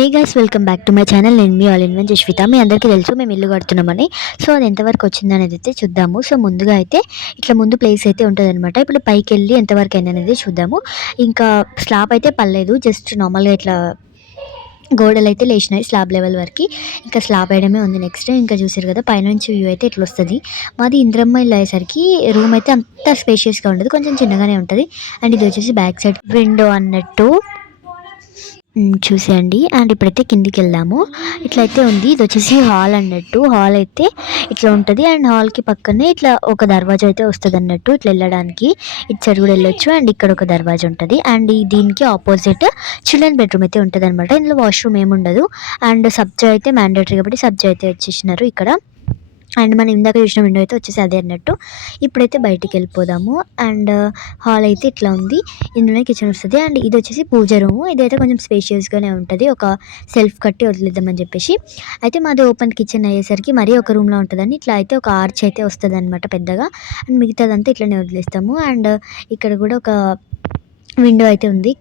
Hey guys, welcome back to my channel. నేను me all in one Jashwitha. మీ అందరికీ తెలుసు మేము ఇల్లు కడుతున్నామని. సో అది ఎంతవరకు వచ్చిందనేది అయితే చూద్దాము. సో ముందుగా అయితే ఇట్లా ముందు ప్లేస్ అయితే ఉంటుందన్నమాట. ఇప్పుడు పైకి వెళ్ళి ఎంతవరకు అయిందనేది చూద్దాము. ఇంకా స్లాబ్ అయితే పర్లేదు, జస్ట్ నార్మల్గా ఇట్లా గోడలు అయితే లేచినాయి స్లాబ్ లెవెల్ వరకు. ఇంకా స్లాబ్ వేయడమే ఉంది నెక్స్ట్. ఇంకా చూసారు కదా పైనుంచి వ్యూ అయితే ఇట్లా వస్తుంది. మాది ఇంద్రమ్మ ఇల్లు అయ్యేసరికి రూమ్ అయితే అంత స్పేషియస్గా ఉండదు, కొంచెం చిన్నగానే ఉంటుంది. అండ్ ఇది వచ్చేసి బ్యాక్ సైడ్ విండో అన్నట్టు చూసేయండి. అండ్ ఇప్పుడైతే కిందికి వెళ్దాము. ఇట్లయితే ఉంది, ఇది వచ్చేసి హాల్ అన్నట్టు. హాల్ అయితే ఇట్లా ఉంటుంది. అండ్ హాల్కి పక్కనే ఇట్లా ఒక దర్వాజా అయితే వస్తుంది అన్నట్టు. ఇట్లా వెళ్ళడానికి ఇటు సైడ్ కూడా వెళ్ళొచ్చు. అండ్ ఇక్కడ ఒక దర్వాజా ఉంటుంది. అండ్ దీనికి ఆపోజిట్ చిల్డ్రన్ బెడ్రూమ్ అయితే ఉంటుంది అనమాట. ఇందులో వాష్రూమ్ ఏముండదు. అండ్ సబ్జా అయితే మ్యాండేటరీ కాబట్టి సబ్జా అయితే వచ్చేసినారు ఇక్కడ. అండ్ మనం ఇందాక చూసిన విండో అయితే వచ్చేసి అదే అన్నట్టు. ఇప్పుడైతే బయటికి వెళ్ళిపోదాము. అండ్ హాల్ అయితే ఇట్లా ఉంది. ఇందులోనే కిచెన్ వస్తుంది. అండ్ ఇది వచ్చేసి పూజ రూము. ఇదైతే కొంచెం స్పేషియస్గానే ఉంటుంది, ఒక సెల్ఫ్ కట్టి వదిలేద్దామని చెప్పేసి. అయితే మాది ఓపెన్ కిచెన్ అయ్యేసరికి మరీ ఒక రూమ్లో ఉంటుందని ఇట్లా అయితే ఒక ఆర్చ్ అయితే వస్తుంది అనమాట పెద్దగా. అండ్ మిగతాదంతా ఇట్లనే వదిలేస్తాము. అండ్ ఇక్కడ కూడా ఒక విండో అయితే ఉంది.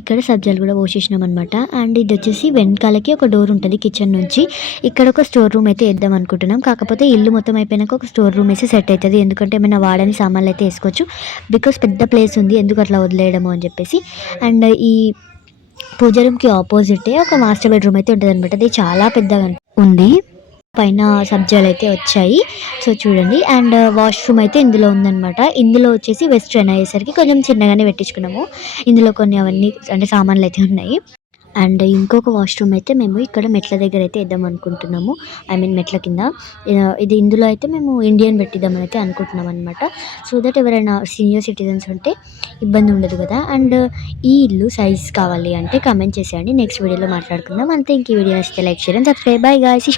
ఇక్కడ సబ్జాలు కూడా పోసేసినాం అనమాట. అండ్ ఇది వచ్చేసి వెనకాలకి ఒక డోర్ ఉంటుంది కిచెన్ నుంచి. ఇక్కడ ఒక స్టోర్ రూమ్ అయితే వేద్దాం అనుకుంటున్నాం. కాకపోతే ఇల్లు మొత్తం అయిపోయినాక ఒక స్టోర్ రూమ్ వేసి సెట్ అవుతుంది, ఎందుకంటే ఏమైనా వాడని సామాన్లు అయితే వేసుకోవచ్చు. బికాస్ పెద్ద ప్లేస్ ఉంది, ఎందుకు అట్లా వదిలేయడము అని చెప్పేసి. అండ్ ఈ పూజ రూమ్కి ఆపోజిటే ఒక మాస్టర్ బెడ్రూమ్ అయితే ఉంటుంది అనమాట. అది చాలా పెద్దగా ఉంది. పైన సబ్జాలు అయితే వచ్చాయి, సో చూడండి. అండ్ వాష్రూమ్ అయితే ఇందులో ఉందన్నమాట. ఇందులో వచ్చేసి వెస్ట్రన్ అయ్యేసరికి కొంచెం చిన్నగానే పెట్టించుకున్నాము. ఇందులో కొన్ని అవన్నీ అంటే సామాన్లు అయితే ఉన్నాయి. అండ్ ఇంకొక వాష్రూమ్ అయితే మేము ఇక్కడ మెట్ల దగ్గర అయితే వేద్దాం అనుకుంటున్నాము. ఐ మీన్ మెట్ల కింద. ఇది ఇందులో అయితే మేము ఇండియన్ పెట్టిద్దామని అయితే అనుకుంటున్నాం అనమాట. సో దట్ ఎవరైనా సీనియర్ సిటిజన్స్ ఉంటే ఇబ్బంది ఉండదు కదా. అండ్ ఈ ఇల్లు సైజ్ కావాలి అంటే కమెంట్ చేసేయండి, నెక్స్ట్ వీడియోలో మాట్లాడుకుందాం. అంతే. ఇంక ఈ వీడియో నచ్చితే like share and subscribe. By guys.